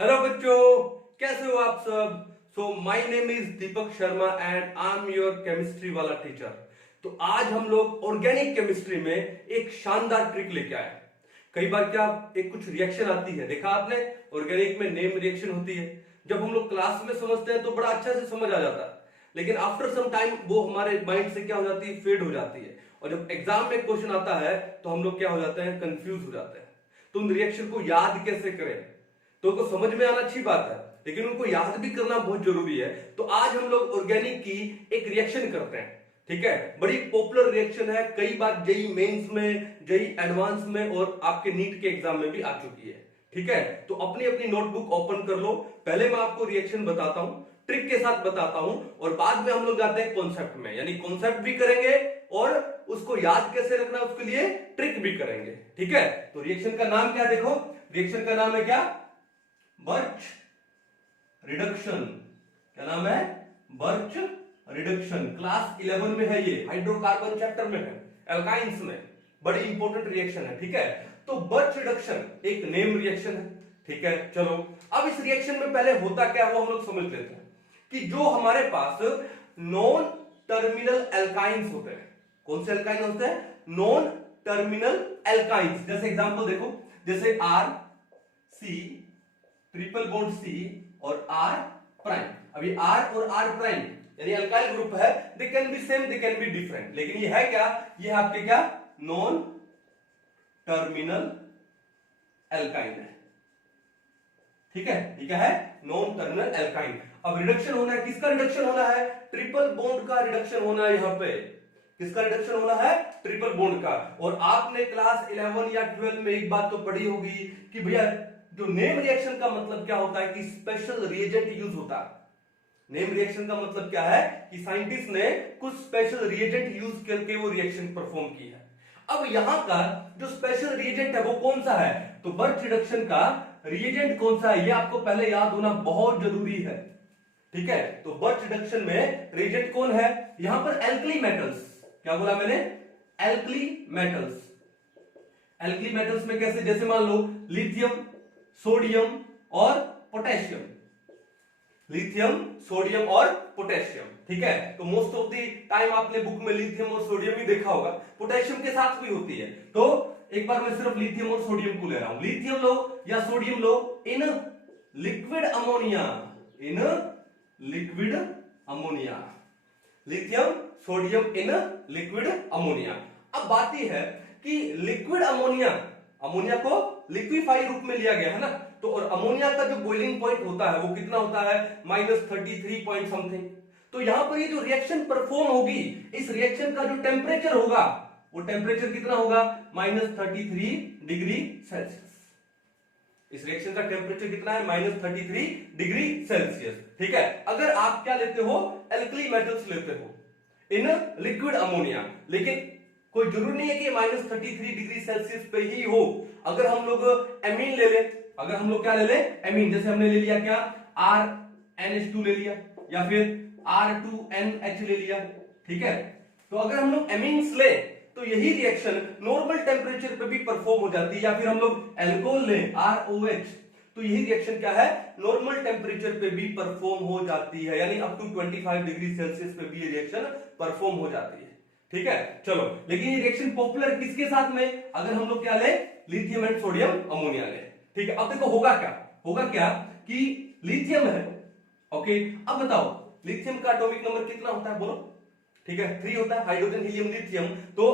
Hello बच्चों, कैसे हो आप सब। So my name is Deepak Sharma and I am your chemistry वाला टीचर। तो आज हम लोग ऑर्गेनिक केमिस्ट्री में एक शानदार ट्रिक लेके आए। कई बार क्या एक कुछ रिएक्शन आती है, देखा आपने, ऑर्गेनिक में नेम रिएक्शन होती है। जब हम लोग क्लास में समझते हैं तो बड़ा अच्छा से समझ आ जाता है, लेकिन आफ्टर सम टाइम वो हमारे माइंड से क्या हो जाती है, फेड हो जाती है। और जब एग्जाम में क्वेश्चन आता है तो हम लोग क्या हो जाते हैं, कंफ्यूज हो जाते हैं। तो उन रिएक्शन को याद कैसे करें, तो उनको समझ में आना अच्छी बात है, लेकिन उनको याद भी करना बहुत जरूरी है। तो आज हम लोग ऑर्गेनिक की एक रिएक्शन करते हैं। ठीक है, बड़ी पॉपुलर रिएक्शन है, कई बार जेई मेंस में, जेई एडवांस में और आपके नीट के एग्जाम में भी आ चुकी है। ठीक है, तो अपनी अपनी नोटबुक ओपन कर लो। पहले मैं आपको रिएक्शन बताता हूं, ट्रिक के साथ बताता हूं, और बाद में हम लोग जाते हैं कॉन्सेप्ट में, यानी कॉन्सेप्ट भी करेंगे और उसको याद कैसे रखना उसके लिए ट्रिक भी करेंगे। ठीक है, तो रिएक्शन का नाम क्या, देखो रिएक्शन का नाम है क्या, बर्च रिडक्शन। क्या नाम है, बर्च रिडक्शन। क्लास 11 में है ये, हाइड्रोकार्बन चैप्टर में है, एल्काइंस में। बड़ी इंपॉर्टेंट रिएक्शन है। ठीक है, तो बर्च रिडक्शन एक नेम रिएक्शन है। ठीक है, चलो अब इस रिएक्शन में पहले होता क्या है वो हम लोग समझ लेते हैं। कि जो हमारे पास नॉन टर्मिनल एल्काइंस होते हैं, कौन से एल्काइन होते हैं, नॉन टर्मिनल एल्काइंस। जैसे एग्जांपल देखो, जैसे R C, triple bond C और आर प्राइम। अभी आर और आर प्राइम यानी अल्काइल ग्रुप है, they can be same, they can be different, लेकिन ये है क्या, ये आपके क्या, नॉन टर्मिनल एल्काइन है। ठीक है, ये क्या है, नॉन टर्मिनल एल्काइन। अब रिडक्शन होना है, किसका रिडक्शन होना है, ट्रिपल बॉन्ड का रिडक्शन होना है। यहां पे किसका रिडक्शन होना है, ट्रिपल बॉन्ड का। और आपने क्लास 11 या 12 में एक बात तो पढ़ी होगी कि भैया जो नेम रिएक्शन का मतलब क्या होता है कि स्पेशल रिएजेंट यूज होता है। नेम रिएक्शन का मतलब क्या है कि साइंटिस्ट ने कुछ स्पेशल रिएजेंट यूज करके वो रिएक्शन परफॉर्म की है। अब यहां का जो स्पेशल रिएजेंट है वो कौन सा है, तो बर्च रिडक्शन का रिएजेंट कौन सा है, ये आपको पहले याद होना बहुत जरूरी है। ठीक है, तो बर्च रिडक्शन में रिएजेंट कौन है, यहां पर एल्कली मेटल्स। क्या बोला मैंने, एल्कली मेटल्स। एल्कली मेटल्स में कैसे, जैसे मान लो लिथियम, सोडियम और पोटेशियम। लिथियम, सोडियम और पोटेशियम। ठीक है, तो मोस्ट ऑफ द टाइम आपने बुक में लिथियम और सोडियम ही देखा होगा, पोटेशियम के साथ भी होती है। तो एक बार मैं सिर्फ लिथियम और सोडियम को ले रहा हूं। लिथियम लो या sodium low in liquid ammonia, in liquid ammonia. Lithium sodium in liquid ammonia. अब बात यह है कि लिक्विड अमोनिया, अमोनिया को लिक्विफाई रूप में लिया गया है ना, तो और अमोनिया का जो बॉइलिंग पॉइंट होता है वो कितना होता है, -33 पॉइंट समथिंग। तो यहां पर ये जो रिएक्शन परफॉर्म होगी, इस रिएक्शन का जो टेम्परेचर होगा वो टेम्परेचर कितना होगा, -33 डिग्री सेल्सियस। इस रिएक्शन का टेम्परेचर कितना है, -33 डिग्री सेल्सियस। ठीक है, अगर आप क्या लेते हो, एल्कली मेटल्स लेते हो इन लिक्विड अमोनिया, लेकिन कोई जरूरी नहीं है कि -33 डिग्री सेल्सियस पे ही हो। अगर हम लोग एमीन ले ले, अगर हम लोग क्या ले ले, एमीन, जैसे हमने ले लिया क्या, RNH2 ले लिया या फिर R2NH ले लिया। ठीक है, तो अगर हम लोग एमीन्स ले तो यही रिएक्शन नॉर्मल टेम्परेचर पे भी परफॉर्म हो जाती है। या फिर हम लोग एल्कोहल ले, ROH, तो यही रिएक्शन क्या है, नॉर्मल टेम्परेचर पे भी परफॉर्म हो जाती है, यानी अप टू 25 डिग्री सेल्सियस पे भी ये रिएक्शन परफॉर्म हो जाती है। ठीक है, चलो, लेकिन ये रिएक्शन पॉपुलर किसके साथ में, अगर हम लोग क्या ले, लिथियम एंड सोडियम अमोनिया ले। ठीक है, अब देखो होगा क्या, होगा क्या कि लिथियम है, ओके, अब बताओ लिथियम का एटॉमिक नंबर कितना होता है, बोलो। ठीक है, 3 होता है, हाइड्रोजन हीलियम लिथियम। तो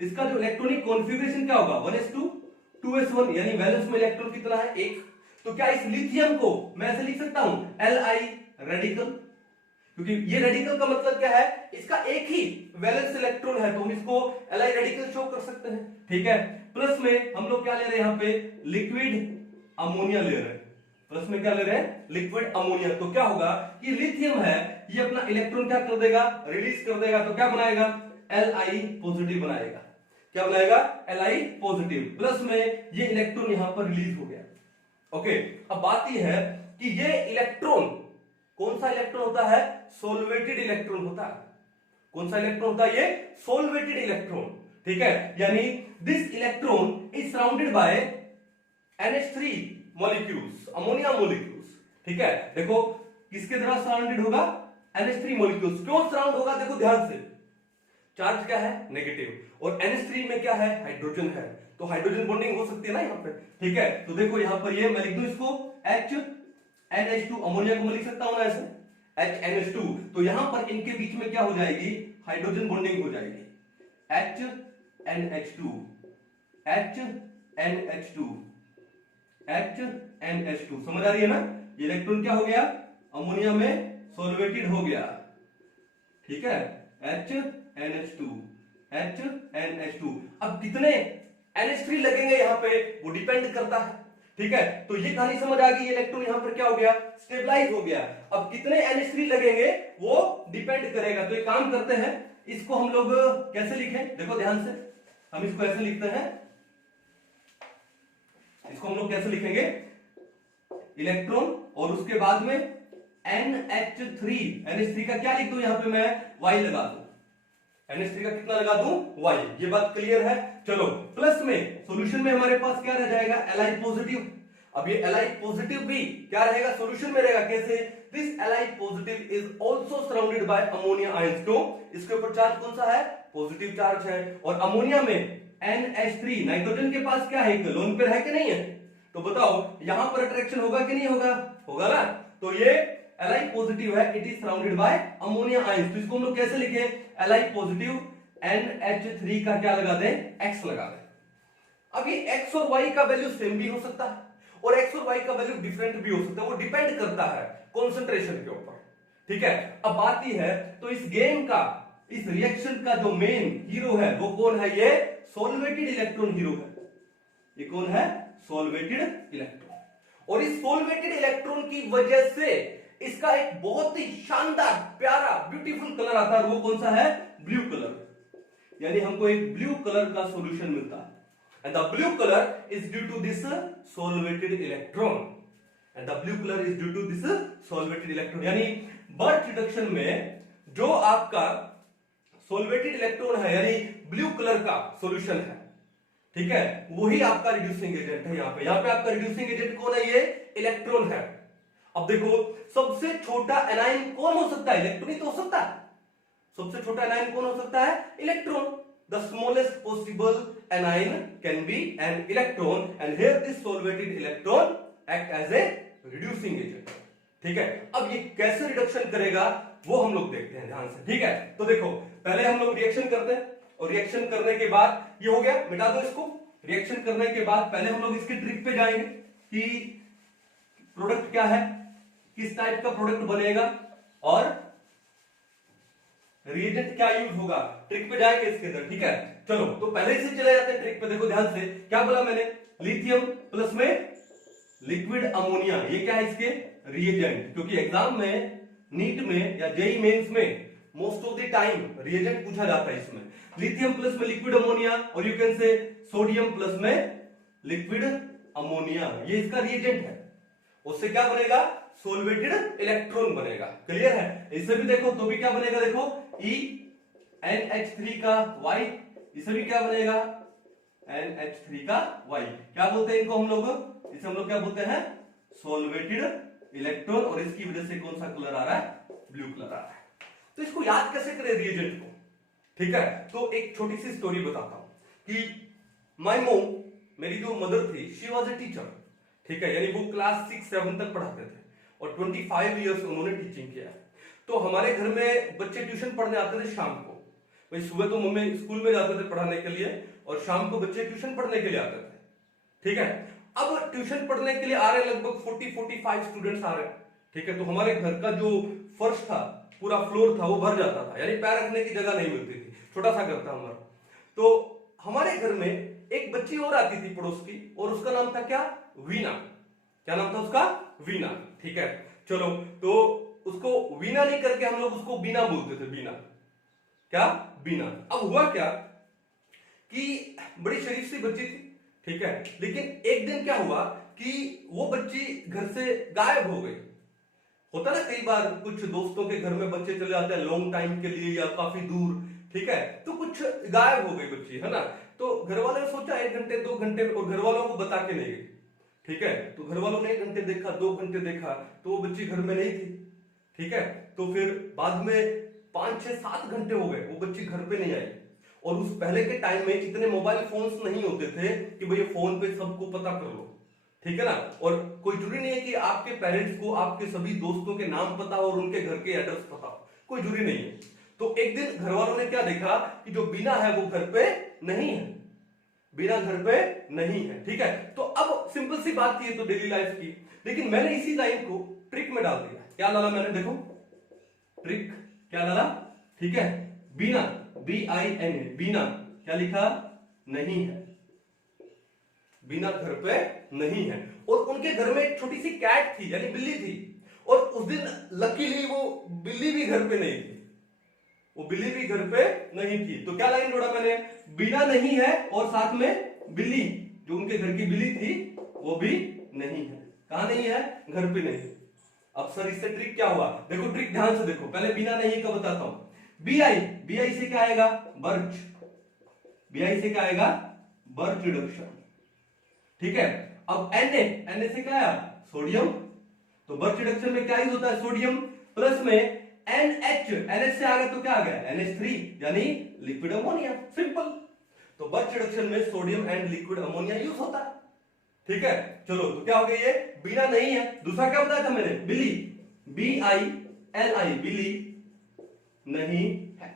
इसका जो इलेक्ट्रॉनिक कॉन्फ़िगरेशन क्या होगा, 1s2 2s1, यानी वैलेंस में इलेक्ट्रॉन कितना है, 1। तो क्या इस लिथियम को मैं ऐसे लिख सकता हूं, Li रेडिकल, क्योंकि ये रेडिकल का मतलब क्या है, इसका एक ही वैलेंस इलेक्ट्रॉन है, तो हम इसको Li रेडिकल शो कर सकते हैं। ठीक है, प्लस में हम लोग क्या ले रहे हैं, यहां पे लिक्विड अमोनिया ले रहे हैं, प्लस में क्या ले रहे हैं, लिक्विड अमोनिया। तो क्या होगा कि लिथियम है, ये अपना इलेक्ट्रॉन क्या कर देगा, रिलीज कर देगा, तो क्या बनाएगा, Li पॉजिटिव बनाएगा। क्या बनाएगा, Li पॉजिटिव, प्लस में ये इलेक्ट्रॉन यहां पर रिलीज हो गया। ओके, अब बात यह है कि ये इलेक्ट्रॉन कौन सा इलेक्ट्रॉन होता है, सोलवेटेड इलेक्ट्रॉन होता है। कौन सा इलेक्ट्रॉन होता है, ये सोलवेटेड इलेक्ट्रॉन। ठीक है, यानी this electron is surrounded by NH3 molecules, ammonia molecules. ठीक है, देखो किसके द्वारा सराउंडेड होगा, NH3 मॉलिक्यूल्स। क्यों सराउंड होगा, देखो ध्यान से, चार्ज क्या है, नेगेटिव, और NH3 में क्या है, हाइड्रोजन है, तो हाइड्रोजन बॉन्डिंग हो सकती है ना यहाँ पे। ठीक है, तो देखो यहाँ पर ये मैं लिख दूं इसको HNH2, अमोनिया को मैं लिख सकता हूं ना ऐसे HNH2, तो यहां पर इनके बीच में क्या हो जाएगी, हाइड्रोजन बॉन्डिंग हो जाएगी, HNH2, HNH2, HNH2, समझ आ रही है ना। ये इलेक्ट्रॉन क्या हो गया, अमोनिया में सॉल्वेटेड हो गया। ठीक है, HNH2, HNH2। अब कितने NH3 लगेंगे यहाँ पे, वो डिपेंड करता है। ठीक है, तो ये कहानी समझ आ गई, इलेक्ट्रॉन यहाँ पर क्या हो गया, स्टेबलाइज हो गया। अब कितने NH3 लगेंगे वो डिपेंड करेगा। तो एक काम करते हैं, इसको हम लोग कैसे लिखें, देखो ध्यान से, हम इसको ऐसे लिखते हैं, इसको हम लोग कैसे लिखेंगे, इलेक्ट्रॉन और उसके बाद में NH3, NH3 का क्या लिख दूं यहाँ पे मैं, Y लगा दूं, NH3 का कितना लगा दूं, Y। ये बात क्लियर है। चलो प्लस में सॉल्यूशन में हमारे पास क्या रह जाएगा, Li पॉजिटिव। अब ये Li पॉजिटिव भी क्या रहेगा, सॉल्यूशन में रहेगा। कैसे, this Li positive is also surrounded by ammonia ions. क्यों, इसके ऊपर चार्ज कौन सा है, पॉजिटिव चार्ज है। और अमोनिया में NH3, नाइट्रोजन के पास क्या है, लोन पेयर है कि नहीं है, तो बताओ यहां पर अट्रैक्शन होगा कि नहीं होगा, होगा ना। तो ये Li पॉजिटिव है, it is surrounded by ammonia ions. तो इसको हम लोग कैसे लिखे, Li पॉजिटिव, NH3 का क्या लगा दें, X लगा दें। अब ये X और Y का वैल्यू सेम भी हो सकता है और X और Y का वैल्यू डिफरेंट भी हो सकता है, वो डिपेंड करता है कॉन्सेंट्रेशन के ऊपर। ठीक है, अब बात यह है, तो इस गेम का, इस रिएक्शन का जो मेन हीरो है वो कौन है, ये सॉल्वेटेड इलेक्ट्रॉन हीरो है। ये कौन है, सॉल्वेटेड इलेक्ट्रॉन। और इस सॉल्वेटेड इलेक्ट्रॉन की वजह से इसका एक बहुत ही शानदार, प्यारा, ब्यूटीफुल कलर आता है, वो कौन सा है, ब्लू कलर। यानी हमको एक ब्लू कलर का सॉल्यूशन मिलता है, and the blue colour is due to this solvated electron, and the blue colour is due to this solvated electron. यानी बर्थ रिडक्शन में जो आपका सॉल्वेटेड इलेक्ट्रॉन है, यानी ब्लू कलर का सॉल्यूशन है, ठीक है, वही आपका रिड्यूसिंग एजेंट है। यहाँ पे आपका रिड्यूसिंग एजेंट कौन है, ये इलेक्ट्रॉन है। अब देखो सबसे छोटा एनायन कौन हो सकता है, इलेक्ट्रॉन ही तो हो सकता है। सबसे छोटा एनायन कौन हो सकता है, electron. The smallest possible anion can be an electron, and here this solvated electron act as a reducing agent. ठीक है, अब ये कैसे रिडक्शन करेगा वो हम लोग देखते हैं ध्यान से। ठीक है, तो देखो पहले हम लोग रिएक्शन करते हैं, और रिएक्शन करने के बाद ये हो गया, मिटा दो इसको। रिएक्शन करने के बाद पहले हम लोग इसके ट्रिक पे जाएंगे कि प्रोडक्ट क्या है, किस टाइप का प्रोडक्ट बनेगा और रिएजेंट क्या यूज होगा, ट्रिक पे जाएंगे इसके अंदर। ठीक है, चलो तो पहले से चले जाते हैं ट्रिक पे। देखो ध्यान से, क्या बोला मैंने, लिथियम प्लस में लिक्विड अमोनिया, ये क्या है इसके रिएजेंट। क्योंकि एग्जाम में, नीट में या जेई मेंस में most of the time reagent पूछा जाता है इसमें। लिथियम प्लस में लिक्विड अमोनिया, और you can say sodium plus में लिक्विड अमोनिया, ये इसका रिएजेंट है। उससे क्या बनेगा, सॉल्वेटेड इलेक्ट्रॉन बनेगा। क्लियर है, इसे भी देखो तो भी क्या बनेगा, देखो NH3 का Y, इसे भी क्या बनेगा, NH3 का Y। क्या बोलते हैं इनको हम लोग, इसे हम लोग क्या बोलते हैं, सॉल्वेटेड इलेक्ट्रॉन। और इसकी वजह से कौन सा कलर आ रहा है, ब्लू कलर आ रहा है। तो इसको याद कैसे करें रिएजेंट को। ठीक है, तो एक छोटी सी स्टोरी बताता हूं कि माय मॉम, मेरी जो मदर थी, शी वाज ए टीचर। ठीक है, यानी वो क्लास 6-7 तक पढ़ाते थे और 25 इयर्स उन्होंने टीचिंग किया। तो हमारे घर में बच्चे ट्यूशन पढ़ने आते थे शाम को। भाई सुबह तो मम्मी स्कूल में जाते थे पढ़ाने के लिए, और शाम को बच्चे ट्यूशन पढ़ने के लिए आते थे। ठीक है, अब ट्यूशन पढ़ने के लिए आ रहे लगभग 40-45 स्टूडेंट्स आ रहे हैं। ठीक है, तो हमारे घर का जो फर्श था, पूरा फ्लोर था, वो भर जाता था, यानी पैर रखने की जगह नहीं मिलती थी, छोटा सा घर था हमारा। तो हमारे घर में एक बच्ची और आती थी पड़ोस की, और उसका नाम था क्या, वीना। क्या नाम था उसका, वीना। ठीक है, चलो तो उसको वीना नहीं करके हम लोग उसको बीना बोलते थे, बीना। क्या, बीना। अब हुआ क्या कि बड़ी शरीफ सी बच्ची थी। ठीक है, लेकिन एक दिन क्या हुआ कि वो बच्ची घर से गायब हो गई। होता ना कई बार कुछ दोस्तों के घर में बच्चे चले जाते हैं लॉन्ग टाइम के लिए या काफी दूर। ठीक है, तो कुछ गायब हो गई बच्ची, है ना। तो घर वालों ने सोचा 1 घंटे 2 घंटे, और घर वालों को बता के नहीं गई। ठीक है, तो घर वालों ने 1 घंटे देखा, 2 घंटे देखा, तो वो बच्ची घर में नहीं थी। ठीक है, तो फिर बाद में 5, 6, 7 घंटे हो गए, वो बच्ची घर पे नहीं आई। और उस पहले के टाइम में इतने मोबाइल फोन्स नहीं होते थे कि भाई फोन पे सबको पता कर लो, ठीक है ना। और कोई जरूरी नहीं है कि आपके पेरेंट्स को आपके सभी दोस्तों के नाम पता हो और उनके घर के एड्रेस पता हो, कोई जरूरी नहीं है। तो एक दिन घर वालों ने क्या देखा कि जो बीना है वो घर पे नहीं है, बीना घर पे नहीं है। ठीक है, तो अब सिंपल सी बात थी तो डेली लाइफ की, लेकिन मैंने इसी लाइन को ट्रिक में डाल दिया। क्या डाला मैंने, देखो ट्रिक क्या डाला, ठीक है, बीना, BINA, बीना क्या लिखा, नहीं है, बीना घर पे नहीं है। और उनके घर में एक छोटी सी कैट थी यानी बिल्ली थी, और उस दिन लकीली वो बिल्ली भी घर पे नहीं थी, वो बिल्ली भी घर पे नहीं थी। तो क्या लाइन जोड़ा मैंने, बीना नहीं है और साथ में बिल्ली, जो उनके घर की बिल्ली थी वो भी नहीं है। कहां नहीं है, घर पे नहीं। अब सर इससे ट्रिक क्या हुआ, देखो ट्रिक ध्यान से देखो, पहले बीना नहीं का बताता हूं। BI से क्या आएगा, बर्च, BI से क्या आएगा, बर्च रिडक्शन। ठीक है, अब Na से क्या आया, सोडियम, तो बर्च रिडक्शन में क्या यूज होता है, सोडियम, प्लस में NH से आ गया तो क्या आ गया, NH3 यानी लिक्विड अमोनिया, सिंपल। तो बर्च रिडक्शन में sodium and liquid ammonia use होता है। ठीक है, चलो तो क्या हो गया, ये बीना नहीं है। दूसरा क्या बताया था मैंने, बिली, BILI, बिली नहीं है।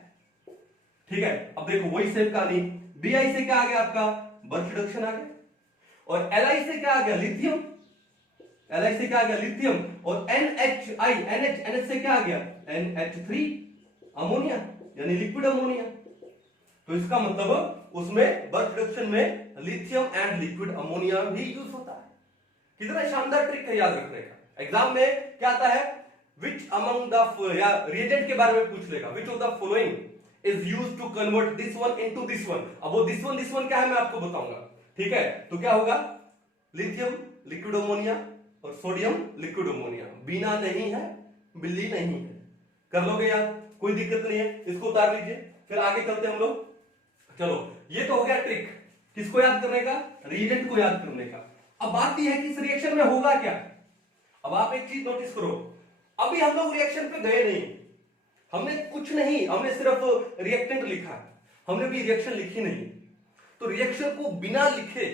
ठीक है, अब देखो वही सेम कहानी, BI से क्या आ गया आपका, बर्च रिडक्शन आ गया, और LI से क्या आ गया, लिथियम, LI से क्या आ गया, लिथियम, और NH से क्या आ गया, NH3 अमोनिया यानी लिक्विड अमोनिया। तो इसका मतलब उसमें बर्च रिडक्शन में लिथियम एंड लिक्विड अमोनिया भी यूज होता है। कितना शानदार ट्रिक है याद रखने का। एग्जाम में क्या आता है, विच अमंग द, या रिएजेंट के बारे में पूछ लेगा, which of the following is used to convert this one into this one. अब वो दिस वन क्या है मैं आपको बताऊंगा। ठीक है, तो क्या होगा, लिथियम लिक्विड अमोनिया और सोडियम लिक्विड अमोनिया। बीना नहीं है, बिल्ली नहीं है, कर लोगे यार, कोई दिक्कत नहीं है, इसको उतार लीजिए, फिर आगे चलते हैं हम लोग। चलो ये तो हो गया ट्रिक, किसको याद करने का, रिएजेंट को याद करने का। अब बात यह है कि इस रिएक्शन में होगा क्या। अब आप एक चीज नोटिस करो, अभी हम लोग रिएक्शन पे गए नहीं, हमने कुछ नहीं, हमने सिर्फ रिएक्टेंट लिखा, हमने भी रिएक्शन लिखी नहीं। तो रिएक्शन को बिना लिखे,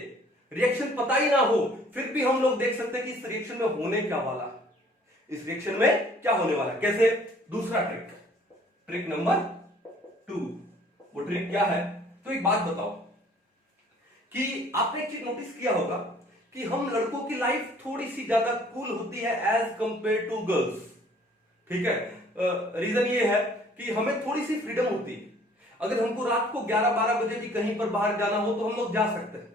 रिएक्शन पता ही ना हो, फिर भी हम लोग देख सकते हैं कि इस रिएक्शन में होने क्या वाला, इस रिएक्शन में क्या होने वाला, कैसे। दूसरा ट्रिक, ट्रिक नंबर 2, वो ट्रिक क्या है, तो एक बात बताओ कि आपने एक चीज नोटिस किया होगा कि हम लड़कों की लाइफ थोड़ी सी ज्यादा कूल होती है एज कंपेयर टू गर्ल्स। ठीक है, रीजन ये है कि हमें थोड़ी सी फ्रीडम होती है। अगर हमको रात को 11-12 बजे भी कहीं पर बाहर जाना हो तो हम लोग जा सकते हैं,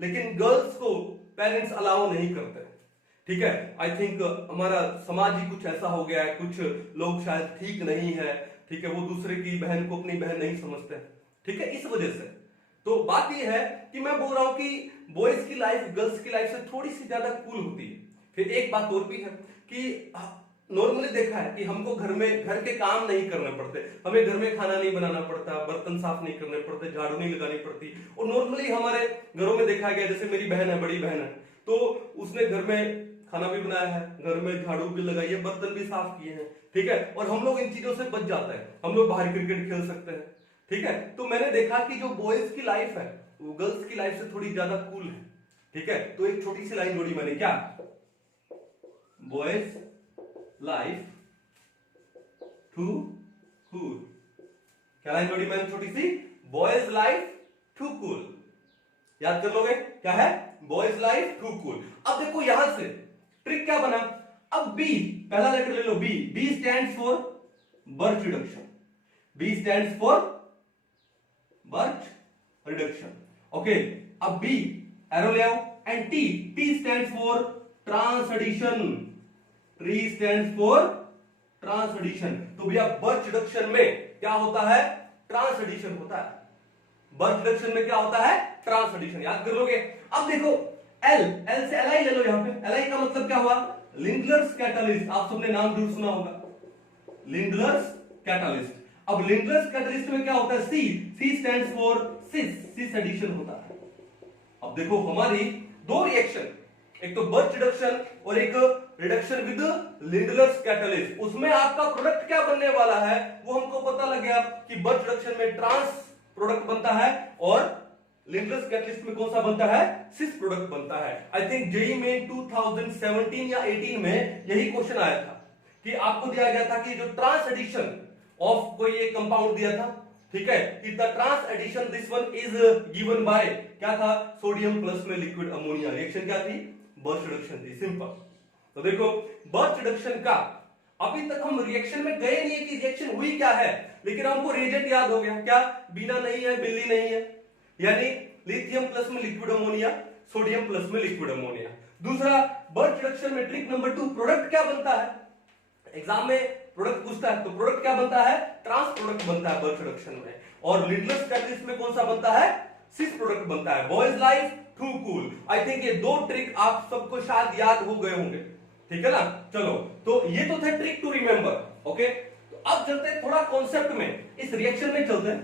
लेकिन गर्ल्स को पेरेंट्स अलाउ नहीं करते। ठीक है, आई थिंक हमारा समाज ही कुछ ऐसा हो गया है, कुछ लोग शायद ठीक नहीं है। ठीक है, वो दूसरे की बहन को अपनी बहन नहीं समझते। ठीक है, इस वजह से तो बात यह है कि मैं बोल रहा हूं कि बॉयज की लाइफ गर्ल्स की लाइफ से थोड़ी सी ज्यादा कूल होती है। फिर एक बात और भी है कि नॉर्मली देखा है कि हमको घर में घर के काम नहीं करने पड़ते, हमें घर में खाना नहीं बनाना पड़ता, बर्तन साफ नहीं करने पड़ते, झाड़ू नहीं लगानी पड़ती। और नॉर्मली हमारे घरों में देखा गया, जैसे मेरी बहन है, बड़ी बहन है, तो उसने घर में खाना भी बनाया है, घर में झाड़ू भी लगाई है, बर्तन भी साफ किए हैं। ठीक है, और हम लोग इन चीजों से बच जाते हैं, हम लोग बाहर क्रिकेट खेल सकते हैं। ठीक है, तो मैंने देखा कि जो बॉयज की लाइफ है वो गर्ल्स की लाइफ से थोड़ी ज्यादा कूल है। ठीक है, तो एक छोटी सी लाइन जोड़ी मैंने, क्या, बॉयज लाइफ टू कूल। क्या लाइन जोड़ी मैंने छोटी सी, बॉयज लाइफ टू कूल। याद कर लोगे क्या है, बॉयज लाइफ टू कूल। अब देखो यहां से ट्रिक क्या बना, अब बी, पहला लेटर ले लो, B stands for birch reduction, B stands for birch reduction. Okay, अब बी एरो ले आओ, and T stands for trans addition, tree stands for trans addition. तो भैया बर्च रिडक्शन में क्या होता है, ट्रांसएडिशन होता है। बर्च रिडक्शन में क्या होता है, ट्रांसएडिशन, याद कर लोगे। अब देखो एल से एल ले लो, यहां पे एल का मतलब क्या हुआ, लिंडलर्स कैटालिस्ट। आप सबने नाम जरूर सुना होगा, लिंडलर्स कैटालिस्ट। अब लिंडलर्स कैटालिस्ट में क्या होता है, C stands for cis addition होता है। अब देखो हमारी दो रिएक्शन, एक तो बर्स्ट रिडक्शन और एक रिडक्शन विद लिंडलर्स कैटलिस्ट। उसमें आपका प्रोडक्ट क्या बनने वाला है वो हमको पता लग गया कि बर्स्ट रिडक्शन में ट्रांस प्रोडक्ट बनता है और लिंडलर्स कैटलिस्ट में कौन सा बनता है, सिस प्रोडक्ट बनता है। आई थिंक जेई में 2017 या 18 में यही क्वेश्चन आया था कि आपको दिया गया था कि जो ट्रांस एडिशन ऑफ कोई एक कंपाउंड दिया था, ठीक है, कि the trans addition this one is given by क्या था, सोडियम प्लस में लिक्विड अमोनिया। रिएक्शन क्या थी, बर्स्ट रिडक्शन थी, सिंपल। तो देखो बर्स्ट रिडक्शन का अभी तक हम रिएक्शन में गए नहीं है कि रिएक्शन हुई क्या है, लेकिन हमको रिएजेंट याद हो गया, क्या, बीना नहीं है, बिल्ली नहीं है, यानी लिथियम प्लस में लिक्विड अमोनिया, सोडियम प्लस में लिक्विड अमोनिया। दूसरा बर्स्ट रिडक्शन में ट्रिक नंबर 2, प्रोडक्ट क्या बनता है, एग्जाम में प्रोडक्ट पूछता है, तो प्रोडक्ट क्या बनता है, ट्रांस प्रोडक्ट बनता है बर्स्ट रिडक्शन में। और लिंडलर्स कैटलिस्ट में कौन सा बनता है, सिस प्रोडक्ट बनता है। Boys life too cool. I think ये दो ट्रिक आप सबको शायद याद हो गए होंगे, ठीक है ना। चलो, तो ये तो थे ट्रिक टू रिमेंबर, ओके। तो अब चलते हैं थोड़ा कॉन्सेप्ट में, इस रिएक्शन में चलते हैं,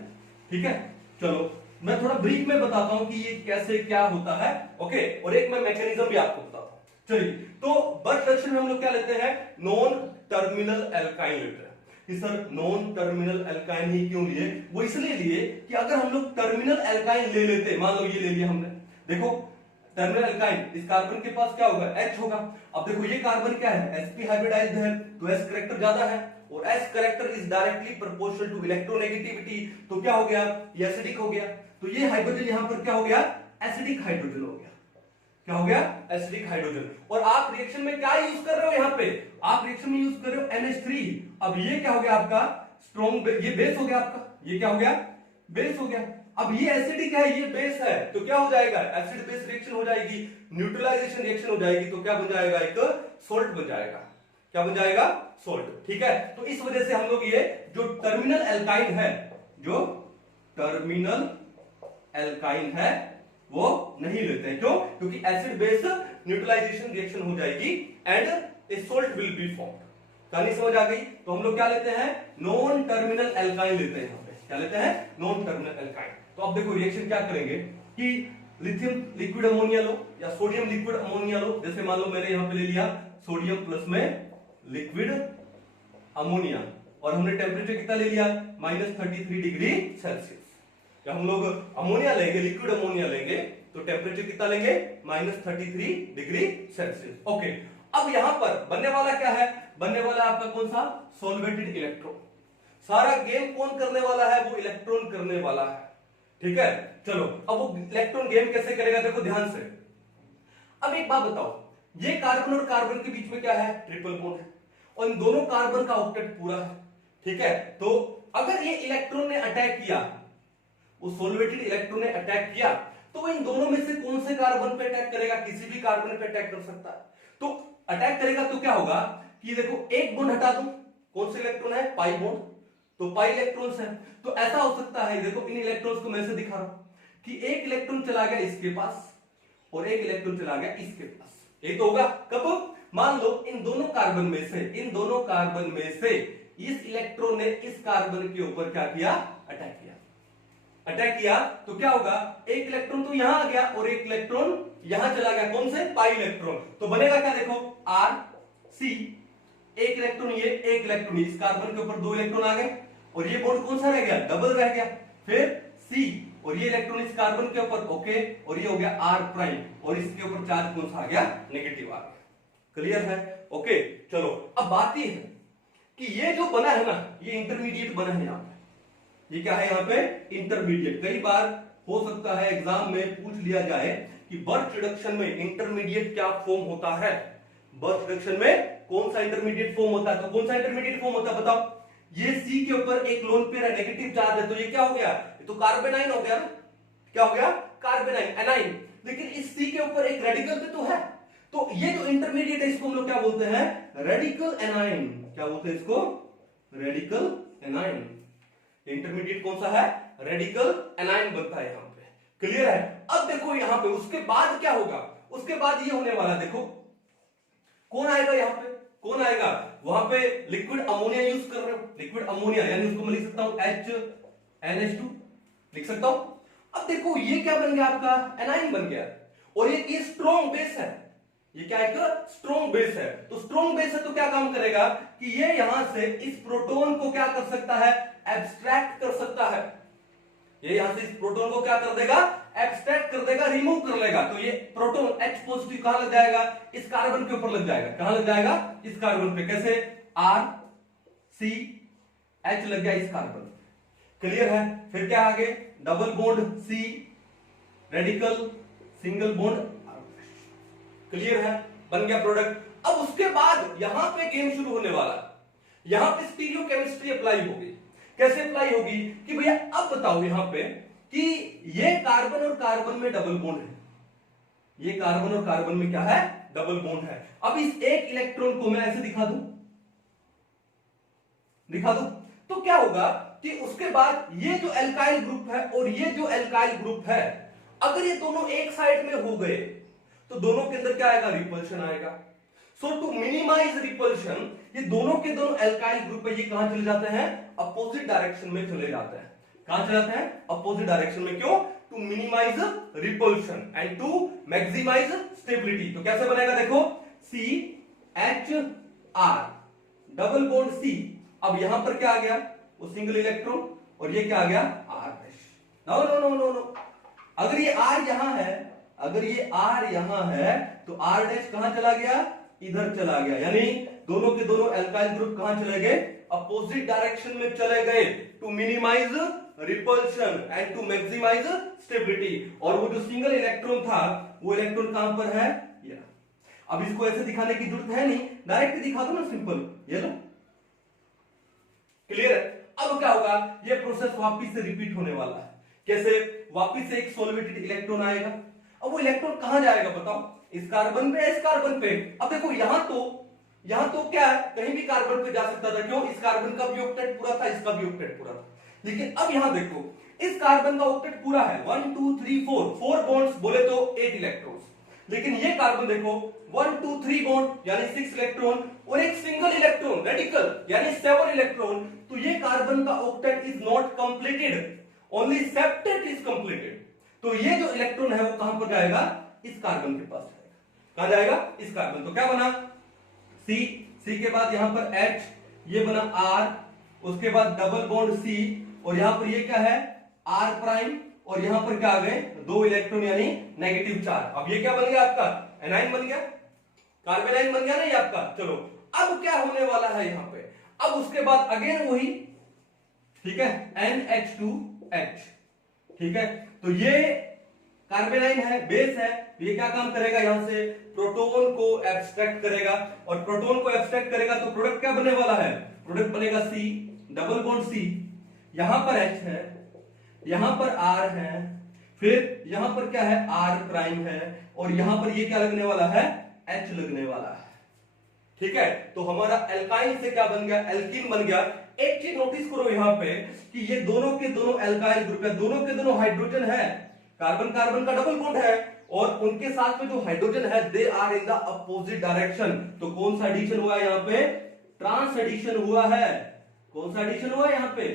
ठीक है। चलो मैं थोड़ा ब्रीफ में बताता हूं कि ये कैसे क्या होता है, ओके, और एक मैं मैकेनिज्म भी आपको बताता हूं। चलिए, तो बर्स्ट रिडक्शन में हम लोग क्या लेते हैं, नॉन टर्मिनल एल्काइन लेते हैं। कि सर नॉन टर्मिनल एल्काइन ही क्यों लिए, वो इसलिए लिए कि अगर हम लोग टर्मिनल एल्काइन ले लेते, मान लो ये ले लिया हमने, देखो टर्मिनल एल्काइन, इस कार्बन के पास क्या होगा, H होगा। अब देखो ये कार्बन क्या है, sp हाइब्रिडाइज्ड है, तो S करेक्टर ज्यादा है, और S character is directly proportional to electronegativity, तो क्या हो गया, ये एसिडिक हो गया। तो ये हाइड्रोजन यहां पर क्या हो गया, एसिडिक हाइड्रोजन हो गया। क्या हो गया, एसिडिक हाइड्रोजन। और आप रिएक्शन में क्या यूज कर रहे हो, यहां पे आप रिएक्शन में यूज कर रहे हो NH3। अब ये क्या हो गया आपका, स्ट्रॉन्ग, ये बेस हो गया आपका, ये क्या हो गया, बेस हो गया। अब ये एसिडिक है, ये बेस है, तो क्या हो जाएगा, एसिड बेस रिएक्शन हो जाएगी, न्यूट्रलाइजेशन रिएक्शन हो जाएगी, तो क्या बन जाएगा, एक सोल्ट बन जाएगा। क्या बन जाएगा, सोल्ट, ठीक है। तो इस वजह से हम लोग ये जो टर्मिनल एल्काइन है, जो टर्मिनल एल्काइन है वो नहीं लेते हैं। क्यों, क्योंकि एसिड बेस न्यूट्रलाइजेशन रिएक्शन हो जाएगी and A salt will be formed. कहानी समझ आ गई। तो हम लोग क्या लेते हैं, नॉन टर्मिनल एल्काइन लेते हैं, यहाँ पे क्या लेते हैं, नॉन टर्मिनल एल्काइन। तो अब देखो रिएक्शन क्या करेंगे कि लिथियम लिक्विड अमोनिया लो या सोडियम लिक्विड अमोनिया लो, जैसे मान लो मैंने यहां पे ले लिया सोडियम प्लस में लिक्विड अमोनिया, और हमने टेम्परेचर कितना ले लिया, -33 डिग्री सेल्सियस। जब हम लोग अमोनिया लेंगे, लिक्विड अमोनिया लेंगे, तो टेम्परेचर कितना लेंगे, -33 डिग्री सेल्सियस, ओके। अब यहां पर बनने वाला क्या है, बनने वाला आपका कौन सा, सॉल्वेटेड इलेक्ट्रॉन। सारा गेम कौन करने वाला है, वो इलेक्ट्रॉन करने वाला है, ठीक है। चलो, अब वो इलेक्ट्रॉन गेम कैसे करेगा, देखो ध्यान से। अब एक बात बताओ, ये कार्बन और कार्बन के बीच में क्या है, ट्रिपल बॉन्ड है, और इन दोनों कार्बन का ऑक्टेट पूरा है, ठीक है। तो अगर ये इलेक्ट्रॉन ने अटैक किया, उस सॉल्वेटेड इलेक्ट्रॉन ने अटैक किया, तो वो इन दोनों में से कौन से कार्बन पे अटैक करेगा, किसी भी कार्बन पे अटैक कर सकता है। तो अटैक करेगा तो क्या होगा कि देखो एक बॉन्ड हटा दूं, कौन से इलेक्ट्रॉन है, पाई बॉन्ड, तो पाई इलेक्ट्रॉन्स है। तो ऐसा हो सकता है, देखो इन इलेक्ट्रॉन्स को मैं से दिखा रहा हूं कि एक इलेक्ट्रॉन चला गया इसके पास और एक इलेक्ट्रॉन चला गया इसके पास। ये तो होगा कब, मान लो इन दोनों कार्बन में से, इन दोनों कार्बन में से इस इलेक्ट्रॉन ने इस कार्बन के ऊपर क्या किया, अटैक किया। अटैक किया तो क्या होगा, एक इलेक्ट्रॉन तो यहां आ गया और एक इलेक्ट्रॉन यहां चला गया, कौन से, पाई इलेक्ट्रॉन। तो बनेगा क्या, देखो आर सी, एक इलेक्ट्रॉन ये, एक इलेक्ट्रॉन, इस कार्बन के ऊपर दो इलेक्ट्रॉन आ गए, और ये बॉन्ड कौन सा रह गया, डबल रह गया। फिर सी, और ये इलेक्ट्रॉन इस कार्बन के ऊपर, ओके, और ये हो गया आर प्राइम, और इसके ऊपर चार्ज कौन सा आ गया, नेगेटिव आ गया। क्लियर है, ओके। चलो, अब बात ये है कि ये जो बना है ना, ये इंटरमीडिएट बना है यहाँ पे, ये क्या है यहाँ पे, इंटरमीडिएट। कई बार हो सकता है एग्जाम में पूछ लिया जाए कि बर्स्ट रिडक्शन में इंटरमीडिएट क्या फॉर्म होता है, बर्स्ट रिडक्शन में कौन सा इंटरमीडिएट फॉर्म होता है, तो कौन सा इंटरमीडिएट फॉर्म होता है बताओ। ये C के ऊपर एक लोन पेयर है, नेगेटिव चार्ज है, तो ये क्या हो गया, ये तो कार्बेनाइन हो गया ना, क्या हो गया, कार्बेनाइन, एनाइन। लेकिन इस C के ऊपर एक रेडिकल भी तो है, तो ये जो इंटरमीडिएट है इसको हम लोग क्या बोलते हैं, रेडिकल एनाइन। क्या बोलते हैं इसको, रेडिकल एनाइन। इंटरमीडिएट कौन सा है, रेडिकल एनाइन बनता है यहां पे। क्लियर है। अब देखो यहां पे उसके बाद क्या होगा, उसके बाद ये होने वाला, देखो कौन आएगा यहां पे, कौन आएगा, वहां पे लिक्विड अमोनिया यूज कर रहे हो, लिक्विड अमोनिया, यानी उसको मैं लिख सकता हूं HNH2 लिख सकता हूं। अब देखो ये क्या बन गया आपका, एनाइन बन गया, और ये स्ट्रॉन्ग बेस है, ये क्या एक स्ट्रॉन्ग बेस है। तो स्ट्रॉन्ग बेस है तो क्या काम करेगा कि ये यहां से इस प्रोटॉन को क्या कर सकता है, एब्स्ट्रैक्ट कर सकता है। ये यहां से इस प्रोटॉन को क्या कर देगा, एब्स्ट्रैक्ट कर देगा, रिमूव कर लेगा। तो ये प्रोटॉन H पॉजिटिव कहां लग जाएगा, इस कार्बन के ऊपर लग जाएगा। कहां लग जाएगा, इस कार्बन पे। कैसे, R C H लग गया इस कार्बन। क्लियर है। फिर क्या आगे, double bond C, radical, single bond. Clear है, बन गया प्रोडक्ट। अब उसके बाद यहां पे गेम शुरू होने वाला। यहां पे स्टीरियो केमिस्ट्री अप्लाई होगी। कैसे अप्लाई होगी कि भैया अब बताओ यहां पे कि ये कार्बन और कार्बन में डबल बॉन्ड है, ये कार्बन और कार्बन में क्या है, डबल बॉन्ड है। अब इस एक इलेक्ट्रॉन को मैं ऐसे दिखा दूं तो क्या होगा कि उसके बाद ये जो एल्काइल ग्रुप है और ये जो एल्काइल ग्रुप है, अगर ये दोनों एक साइड में हो गए तो दोनों के अंदर क्या आएगा, रिपल्शन आएगा। सो टू मिनिमाइज रिपल्शन, ये दोनों के दोनों एल्काइल ग्रुप है, ये कहां चले जाते हैं, अपोजिट डायरेक्शन में चले जाते हैं। कहां चले जाते हैं, अपोजिट डायरेक्शन में। क्यों, to minimise repulsion and to maximise stability. तो कैसे बनेगा, देखो CHR डबल बॉन्ड C। अब यहां पर क्या आ गया, वो सिंगल इलेक्ट्रॉन, और ये क्या आ गया, R dash. No no no no no, अगर ये R यहां है, अगर ये R यहां है तो R डैश कहां चला गया, इधर चला गया। यानी दोनों के दोनों एल्काइल ग्रुप कहां चले गए, अपोजिट डायरेक्शन में चले गए, to minimise repulsion and to maximise stability. और वो जो सिंगल इलेक्ट्रॉन था, वो इलेक्ट्रॉन कहां पर है, ये। अब इसको ऐसे दिखाने की जरूरत है नहीं, डायरेक्ट दिखा दो ना, सिंपल, ये लो। क्लियर है। अब क्या होगा, ये प्रोसेस वापस से रिपीट होने वाला है। कैसे, वापस से एक सॉल्वेटेड इलेक्ट्रॉन आएगा। अब वो इलेक्ट्रॉन कहां जाएगा बताओ, इस कार्बन पे, इस कार्बन पे। अब देखो यहां तो क्या है, कहीं भी कार्बन पे जा सकता था। क्यों, इस कार्बन का भी ऑक्टेट पूरा था, इसका भी ऑक्टेट पूरा था। लेकिन अब यहां देखो, इस कार्बन का ऑक्टेट पूरा है, 1 2 3 4 बॉन्ड्स बोले तो 8 इलेक्ट्रॉन्स। लेकिन ये कार्बन देखो 1 2 3 बॉन्ड यानी 6 इलेक्ट्रॉन, और एक सिंगल इलेक्ट्रॉन रेडिकल यानी 7 इलेक्ट्रॉन। तो ये कार्बन का octet is not completed, only septet is completed. तो ये जो इलेक्ट्रॉन है वो कहां पर जाएगा, इस कार्बन के पास जाएगा। कहां जाएगा, इस कार्बन। तो क्या बना, C के बाद यहां पर H, ये बना R, उसके बाद डबल बॉन्ड C, और यहां पर ये क्या है, R प्राइम, और यहां पर क्या आ गए, 2 इलेक्ट्रॉन यानी -4। अब ये क्या बन गया आपका, एनाइन बन गया, कार्बेनाइन बन गया ना ये आपका। चलो अब क्या होने वाला है यहां पे, अब उसके बाद अगेन वही, ठीक है, NH2H। ठीक है, तो ये कार्बेनाइन है, बेस है। ये क्या काम करेगा, यहां से प्रोटॉन को एब्स्ट्रैक्ट करेगा, और प्रोटॉन को एब्स्ट्रैक्ट करेगा तो प्रोडक्ट क्या बनने वाला है, प्रोडक्ट बनेगा C डबल बॉन्ड C। यहां पर H है, यहां पर R है, फिर यहां पर क्या है, R प्राइम है, और यहां पर ये क्या लगने वाला है, H लगने वाला है। ठीक है, तो हमारा एल्काइन से क्या बन गया, एल्कीन बन गया। एक चीज नोटिस करो यहां पे कि ये दोनों के दोनों एल्काइल ग्रुप है, दोनों के दोनों हाइड्रोजन है, कार्बन कार्बन का डबल बॉन्ड है, और उनके साथ में जो हाइड्रोजन है they are in the opposite direction. तो कौन सा एडिशन हुआ है यहां पे, ट्रांस एडिशन हुआ है। कौन सा एडिशन हुआ है यहां पे,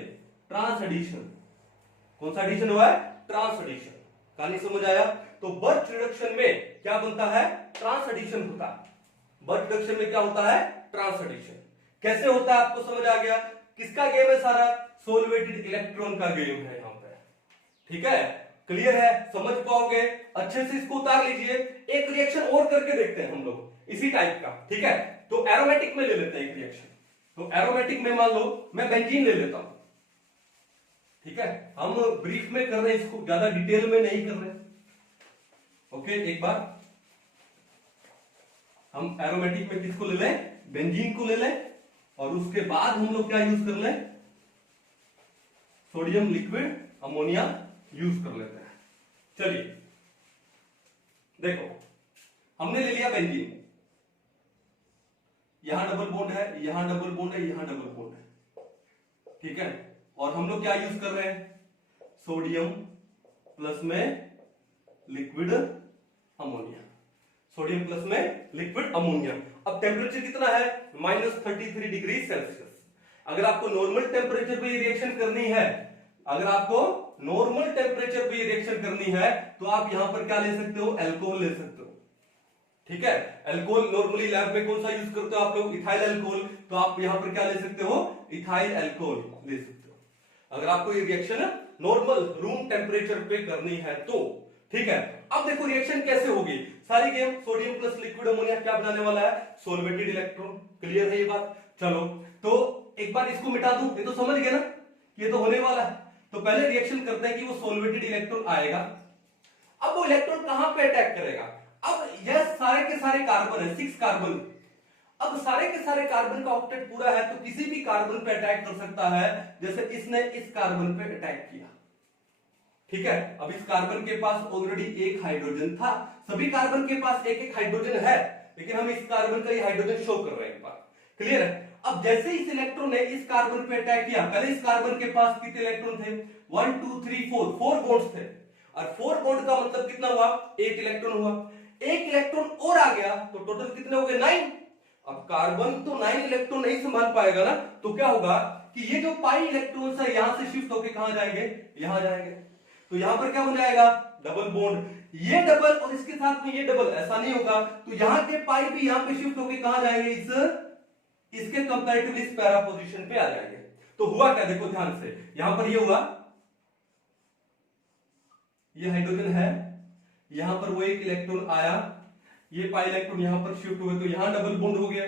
ट्रांस एडिशन। कौन सा एडिशन हुआ है, ट्रांस एडिशन। कहानी समझ आया। तो बर्थ रिडक्शन में क्या बनता है, ट्रांस एडिशन होता है। बर्थ रिडक्शन में क्या होता है, ट्रांस एडिशन। कैसे होता है आपको समझ आ गया। किसका गेम है सारा, सोलवेटेड इलेक्ट्रॉन का गेम है यहां पे। ठीक है, क्लियर है, समझ पाओगे। अच्छे से इसको उतार लीजिए। एक रिएक्शन और करके देखते हैं हम लोग इसी टाइप का। ठीक है, तो एरोमेटिक में ले लेते हैं एक रिएक्शन। तो एरोमेटिक में मान लो मैं बेंजीन ले लेता हूं। ठीक है, हम ब्रीफ में कर रहे हैं इसको, ज्यादा डिटेल में नहीं कर रहे। ओके, एक बार हम एरोमेटिक में किसको ले लें, बेंजीन को ले लें, और उसके बाद हम लोग क्या यूज कर लें, सोडियम लिक्विड अमोनिया यूज कर लेते हैं। चलिए देखो, हमने ले लिया बेंजीन, यहां डबल बॉन्ड है, यहां डबल बॉन्ड है, यहां डबल बॉन्ड है। ठीक है, और हम लोग क्या यूज कर रहे हैं, सोडियम प्लस में लिक्विड अमोनिया, सोडियम प्लस में लिक्विड अमोनिया। अब टेम्परेचर कितना है, -33 डिग्री सेल्सियस। अगर आपको नॉर्मल टेम्परेचर पे रिएक्शन करनी है, अगर आपको नॉर्मल टेम्परेचर पे रिएक्शन करनी है, तो आप यहां पर क्या ले सकते हो, अल्कोहल ले सकते हो। ठीक है। अल्कोहल नॉर्मली लैब में कौन सा यूज करते हो आप लोग? Ethyl alcohol. तो आप यहां पर क्या ले सकते हो? इथाइल अल्कोहल ले सकते हो अगर आपको ये रिएक्शन नॉर्मल रूम टेम्परेचर पे करनी है तो। ठीक है, अब देखो रिएक्शन कैसे होगी। सारी game sodium plus liquid ammonia क्या बनाने वाला है? सोलवेटेड इलेक्ट्रॉन। क्लियर है ये बात? चलो तो एक बार इसको मिटा दूं, ये तो समझ गए ना ये तो होने वाला है। तो पहले रिएक्शन करते हैं कि वो सोलवेटेड इलेक्ट्रॉन आएगा। अब वो इलेक्ट्रॉन कहां पे अटैक करेगा? अब यह सारे के सारे कार्बन है, 6 कार्बन। अब सारे के सारे कार्बन का ऑक्टेट पूरा है तो किसी भी कार्बन पे अटैक कर सकता है। जैसे इसने इस कार्बन पे अटैक किया, ठीक है। अब इस कार्बन के पास ऑलरेडी एक हाइड्रोजन था। सभी कार्बन के पास एक एक हाइड्रोजन है, लेकिन हम इस कार्बन का ये हाइड्रोजन शो कर रहे हैं। क्लियर है? अब जैसे इस इलेक्ट्रॉन ने इस कार्बन पे अटैक किया, पहले इस कार्बन के पास कितने इलेक्ट्रॉन थे? 1 2 3 4 4 बॉन्ड्स थे। और 4 बॉन्ड का मतलब कितना हुआ? 8 इलेक्ट्रॉन हुआ। एक इलेक्ट्रॉन और आ गया तो टोटल कितने हो गए? 9। अब कार्बन तो 9 इलेक्ट्रॉन नहीं संभाल पाएगा ना, तो क्या होगा कि ये जो पाई इलेक्ट्रॉन्स है यहां से शिफ्ट होके कहां जाएंगे? यहां जाएंगे। तो यहां पर क्या हो जाएगा? Double bond. ये डबल और इसके साथ में ये डबल, ऐसा नहीं होगा। तो यहां के पाई भी यहां पे शिफ्ट होके कहां जाएंगे? इसके कंपैरेटिवली इस पैरा पोजीशन पे आ जाएंगे। तो हुआ क्या? देखो ध्यान से, यहां पर ये हुआ, ये हाइड्रोजन है, यहां पर वो एक इलेक्ट्रॉन आया, ये पाई इलेक्ट्रॉन यहां पर शिफ्ट हुए तो यहां डबल बॉन्ड हो गया।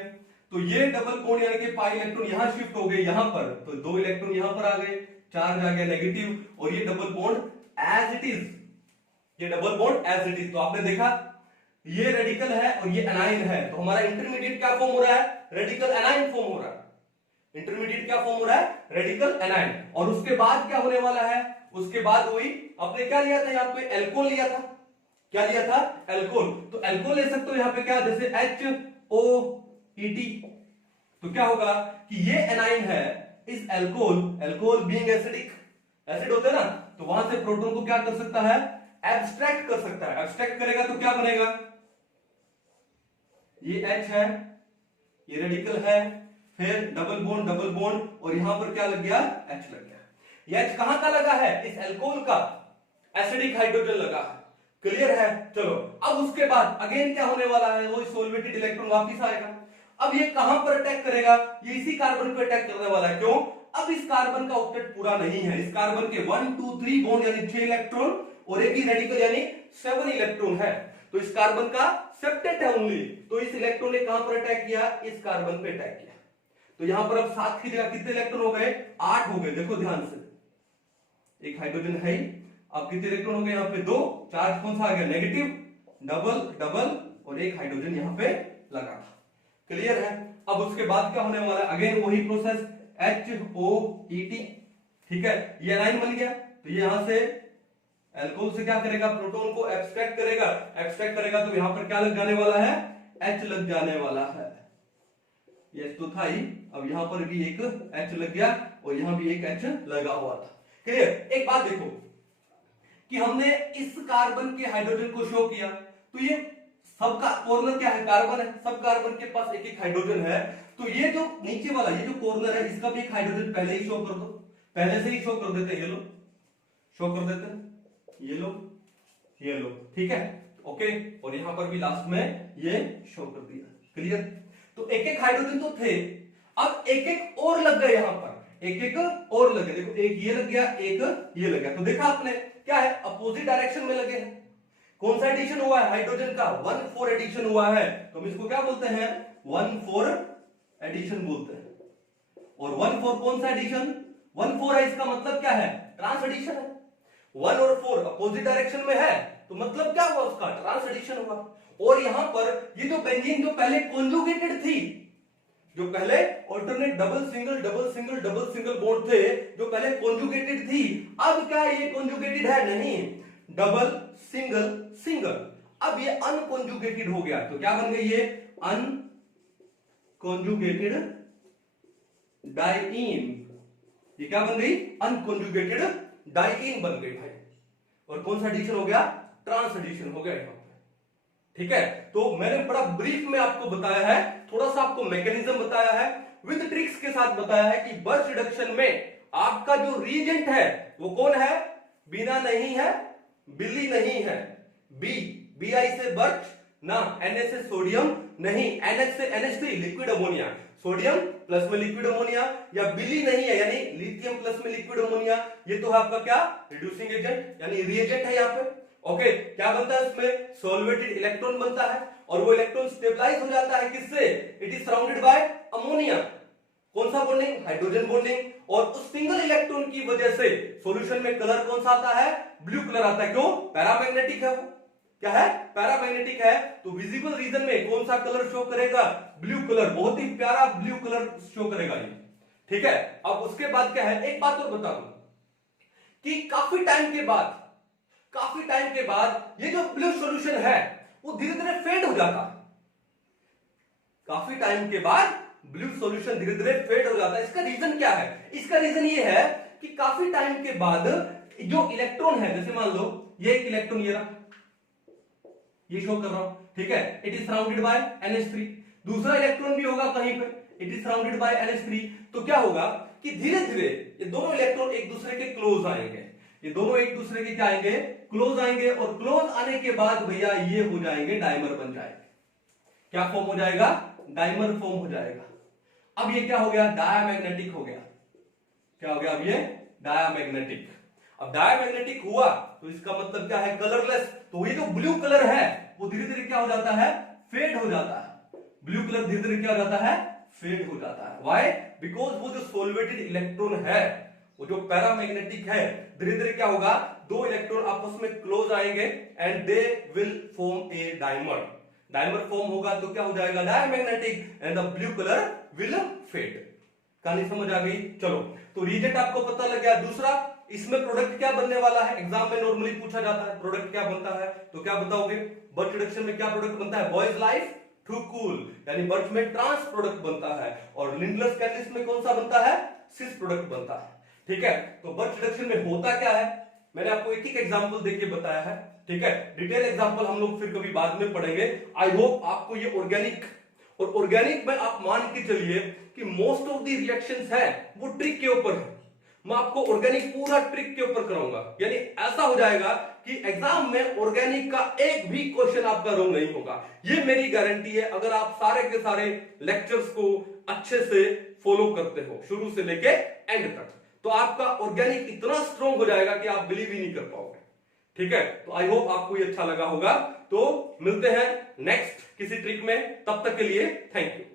तो ये डबल बॉन्ड यानी कि पाई इलेक्ट्रॉन यहां शिफ्ट हो गए यहां पर, तो 2 इलेक्ट्रॉन यहां पर आ गए, चार्ज आ गया नेगेटिव, और ये double bond as it is, ये double bond as it is. तो आपने देखा ये रेडिकल है और ये एनाइन है, तो हमारा इंटरमीडिएट क्या फॉर्म हो रहा है? रेडिकल एनाइन फॉर्म हो रहा है। इंटरमीडिएट क्या फॉर्म हो रहा है? Radical A9. और उसके बाद क्या होने वाला है? उसके बाद वही आपने क्या लिया था? यहां पे एल्कोहल लिया था। क्या लिया था? एल्कोहल। तो एल्कोहल ले सकते हो यहां पे क्या, जैसे HOET। तो क्या होगा कि ये एनाइन है, इस alcohol, alcohol being acidic, acid होते हैं ना, तो वहां से प्रोटॉन को क्या कर सकता है? एब्स्ट्रैक्ट कर सकता है। एब्स्ट्रैक्ट करेगा तो क्या बनेगा? ये H है, ये रेडिकल है, फिर डबल बॉन्ड और यहां पर क्या लग गया? H लग गया। ये H कहां का लगा है? इस एल्कोहल का एसिडिक हाइड्रोजन लगा है। क्लियर है? चलो अब उसके बाद अगेन क्या होने वाला है? वो सोलवेटेड इलेक्ट्रॉन वापस आएगा। अब ये कहां पर अटैक करेगा? ये इसी कार्बन पर अटैक करने वाला है। क्यों? अब इस कार्बन का ऑक्टेट पूरा नहीं है। इस कार्बन के 1 2 3 बॉन्ड यानी 6 इलेक्ट्रॉन और एक ही रेडिकल यानी 7 इलेक्ट्रॉन है। तो इस कार्बन का सेप्टेट है ओनली। तो इस इलेक्ट्रॉन ने कहां पर अटैक किया? इस कार्बन पे अटैक किया। तो यहां पर अब 7 की जगह कितने इलेक्ट्रॉन हो गए? 8 हो गए। देखो ध्यान से, एक हाइड्रोजन है, अब कितने इलेक्ट्रॉन हो गए? यहां पे 2, चार्ज कौन सा आ गया? नेगेटिव, डबल और एक हाइड्रोजन यहां पे लगा था। क्लियर है? अब उसके बाद क्या होने वाला है? अगेन वही प्रोसेस, HOET। ठीक है, ये एनाइन बन गया, तो ये यहां से एल्कोहल से क्या करेगा? प्रोटॉन को एब्स्ट्रैक्ट करेगा। एब्स्ट्रैक्ट करेगा तो यहां पर क्या लग जाने वाला है? H लग जाने वाला है। ये तो था ही, अब यहां पर भी एक H लग गया और यहां भी एक H लगा हुआ था। क्लियर? एक बात देखो कि हमने इस कार्बन के हाइड्रोजन को शो किया, तो ये सबका कॉर्नर क्या है? कार्बन है। सब कार्बन के पास एक एक हाइड्रोजन है। तो ये जो नीचे वाला, ये जो कॉर्नर है, इसका भी एक हाइड्रोजन पहले ही शो कर दो। पहले से ही शो कर देते हैं, ये लो शो कर देते हैं, ये लो, ठीक है, ओके। और यहां पर भी लास्ट में ये शो कर दिया। क्लियर? तो एक एक हाइड्रोजन तो थे, अब एक एक और लग गए, यहां पर एक एक और लगे। देखो एक ये लग गया, एक ये लग गया। तो देखा आपने क्या है? अपोजिट डायरेक्शन में लगे हैं। कौन सा एडिशन हुआ है? हाइड्रोजन का 1,4 एडिशन हुआ है। तो हम इसको क्या बोलते हैं? 1,4 एडिशन बोलते हैं। और 1,4 कौन सा एडिशन? 1,4 है, इसका मतलब क्या है? ट्रांस एडिशन है। 1 और 4 अपोजिट डायरेक्शन में है, तो मतलब क्या हुआ? उसका ट्रांस एडिशन हुआ। और यहां पर ये जो बेंजीन जो पहले कॉन्जुगेटेड थी, जो पहले ऑल्टरनेट डबल सिंगल बॉन्ड थे, जो पहले कॉन्जुगेटेड थी, अब क्या ये कॉन्जुगेटेड है? नहीं, डबल सिंगल। अब ये अनकॉन्जुगेटेड हो गया, तो क्या बन गई? ये अनकॉन्जुगेटेड डाइईन। ये क्या बन गई? अनकॉन्जुगेटेड डाइईन बन गई भाई। और कौन सा एडिशन हो गया? ट्रांस एडिशन हो गया यहां पे। ठीक है, तो मैंने बड़ा ब्रीफ में आपको बताया है, थोड़ा सा आपको मैकेनिज्म बताया है, विद ट्रिक्स के साथ बताया है कि बर्च रिडक्शन में आपका जो रीजेंट है वो कौन है? बीना नहीं है, बिल्ली नहीं है, BI से बर्च, ना, Na से सोडियम नहीं, NH से NH3 liquid ammonia, sodium plus में लिक्विड अमोनिया, या बिली नहीं है यानी लिथियम प्लस में लिक्विड अमोनिया, ये तो है आपका क्या, रिड्यूसिंग एजेंट यानी रिएजेंट है यहाँ पे। ओके, क्या बनता है इसमें, सॉल्वेटेड इलेक्ट्रॉन बनता है, और वो इलेक्ट्रॉन स्टेबलाइज हो जाता है किससे, it is surrounded by ammonia. कौन सा बॉन्डिंग, हाइड्रोजन बॉन्डिंग, और उस सिंगल इलेक्ट्रॉन की वजह से सॉल्यूशन में कलर कौन सा आता है, ब्लू कलर आता है। क्यों, पैरामैग्नेटिक है वो, क्या है, पैरामैग्नेटिक है, तो विजिबल रीजन में कौन सा कलर शो करेगा, ब्लू कलर, बहुत ही प्यारा ब्लू कलर शो करेगा ये। ठीक है, अब उसके बाद क्या है, एक बात और बता दूं कि काफी टाइम के बाद ये जो ब्लू सॉल्यूशन है वो धीरे धीरे फेड हो जाता है। काफी टाइम के बाद ब्लू सॉल्यूशन धीरे धीरे फेड हो जाता है। इसका रीजन क्या है, इसका रीजन ये है कि काफी टाइम के बाद जो इलेक्ट्रॉन है, जैसे मान लो ये एक इलेक्ट्रॉन ये रहा, ये शो कर रहा हूं, ठीक है, it is surrounded by NH3, दूसरा इलेक्ट्रॉन भी होगा कहीं पे, it is surrounded by NH3, तो क्या होगा कि धीरे धीरे ये दोनों इलेक्ट्रॉन एक दूसरे के क्लोज आएंगे, ये दोनों एक दूसरे के क्या आएंगे, क्लोज आएंगे, और क्लोज आने के बाद भैया ये हो जाएंगे, डायमर बन जाएंगे। क्या फॉर्म हो जाएगा, डायमर फॉर्म हो जाएगा। अब ये क्या हो गया, डायामैग्नेटिक हो गया। क्या हो गया, अब ये डायामैग्नेटिक। अब डायामैग्नेटिक हुआ तो इसका मतलब क्या है, कलरलेस। तो ये जो ब्लू कलर है वो धीरे धीरे क्या हो जाता है, फेड हो जाता है। ब्लू कलर धीरे धीरे क्या हो जाता है, फेड हो जाता है। व्हाई, बिकॉज वो जो सोल्वेटेड इलेक्ट्रॉन है, वो जो पैरामैग्नेटिक है, धीरे धीरे क्या होगा, दो इलेक्ट्रॉन आपस में क्लोज आएंगे and they will form a dimer. Dimer form होगा तो क्या हो जाएगा, diamagnetic, and the blue colour will fade. कहानी समझ आ गई। चलो, तो रिजल्ट आपको पता लग गया। दूसरा, इसमें प्रोडक्ट क्या बनने वाला है, एग्जाम में नॉर्मली पूछा जाता है प्रोडक्ट क्या बनता है, तो क्या बताओगे, बर्थ रिडक्शन में क्या प्रोडक्ट बनता है, बॉयज लाइफ टू कूल, यानी बर्थ में ट्रांस प्रोडक्ट बनता है, और लिंडलर्स कैटलिस्ट में कौन सा बनता है, सिस प्रोडक्ट बनता है। ठीक है, तो बर्थ रिडक्शन में होता क्या है, मैंने आपको एक एक एग्जांपल देके बताया है। ठीक है, डिटेल एग्जांपल हम लोग फिर कभी बाद में पढ़ेंगे। आई होप आपको ये ऑर्गेनिक में आप मान के चलिए कि मोस्ट ऑफ दी रिएक्शंस है वो ट्रिक के ऊपर है। मैं आपको ऑर्गेनिक पूरा ट्रिक के ऊपर कराऊंगा, यानी ऐसा हो जाएगा कि एग्जाम में ऑर्गेनिक का एक भी क्वेश्चन आपका रॉन्ग नहीं होगा। ये मेरी गारंटी है, अगर आप सारे के सारे लेक्चर्स को अच्छे से फॉलो करते हो शुरू से लेके एंड तक, तो आपका ऑर्गेनिक इतना स्ट्रॉन्ग हो जाएगा कि आप बिलीव ही नहीं कर पाओगे। ठीक है, तो आई होप आपको ये अच्छा लगा होगा। तो मिलते हैं नेक्स्ट किसी ट्रिक में, तब तक के लिए थैंक यू।